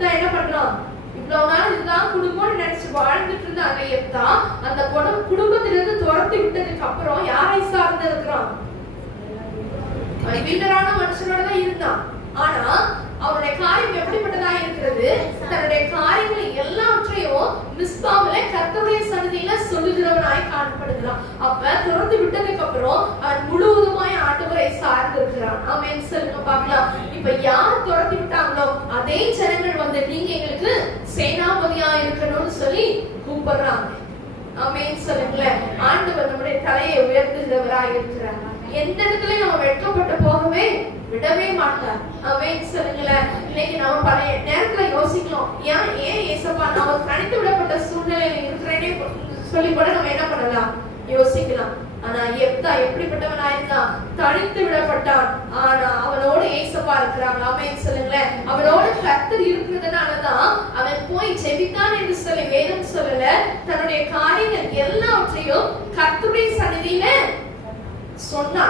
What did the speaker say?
எப்தா என்ன பண்றான்? இவ்வளவு நாள் இதுதான் குடும்பம்னு நினைச்சு வாழ்ந்துட்டு இருந்த அந்த எப்தா அந்த குடும்பத்திலிருந்து துரத்தி விட்டதுக்கு அப்புறம் யாரை சார்ந்து இருக்கிறான்? வீரரான மனுஷனோட தான் இருந்தான். ஆனா அவனுடைய காரியம் எப்படிப்பட்டதா இருக்கிறது? தன்னுடைய காரியங்களை எல்லாவற்றையும் மிஸ்பாவில கர்த்தருடைய சன்னதியில சொல்லுகிறவனாய் காணப்படுகிறான். அப்ப துறந்து விட்டதுக்கு அப்புறம் அவன் முழுவதுமாய் ஆண்டவரை சார்ந்து இருக்கிறான். ஆமென் சொல்லுங்க பார்க்கலாம். இப்ப யார் துரத்தி விட்டாங்களோ அதே ஜனங்கள் வந்து நீங்க எங்களுக்கு சேனாபதியா இருக்கணும்னு சொல்லி கூப்பிடுறாங்க. ஆமென் சொல்லுங்களேன். ஆண்டவர் நம்முடைய தலையை உயர்த்துகிறவராய் இருக்கிறார். எந்த இடத்துல நம்ம வெட்கப்பட்டு போகவே விடவே மாட்டார். ஆமென் சொல்லுங்களேன். இன்னைக்கு நம்ம பழைய நேரத்துல யோசிக்கலாம், ஏன் ஏசப்பா நான் தனித்து விடப்பட்ட சூழ்நிலையில இருக்கிறேனே சொல்லி கூட நம்ம என்ன பண்ணலாம், யோசிக்கலாம். ஆனா எப்தா எப்படிப்பட்டவனா இருந்தான்? தனித்து விடப்பட்டான். ஆனா அவனோட ஏசப்பா இருக்கிறாங்க. ஆமென் சொல்லுங்களேன். அவனோட கர்த்தர் இருக்கிறதுனாலதான் அவன் போய் ஜெபித்தான் என்று சொல்லி வேதம் சொல்லல. தன்னுடைய காரியங்கள் எல்லாவற்றையும் கர்த்தருடைய சன்னதியில சொன்னான்.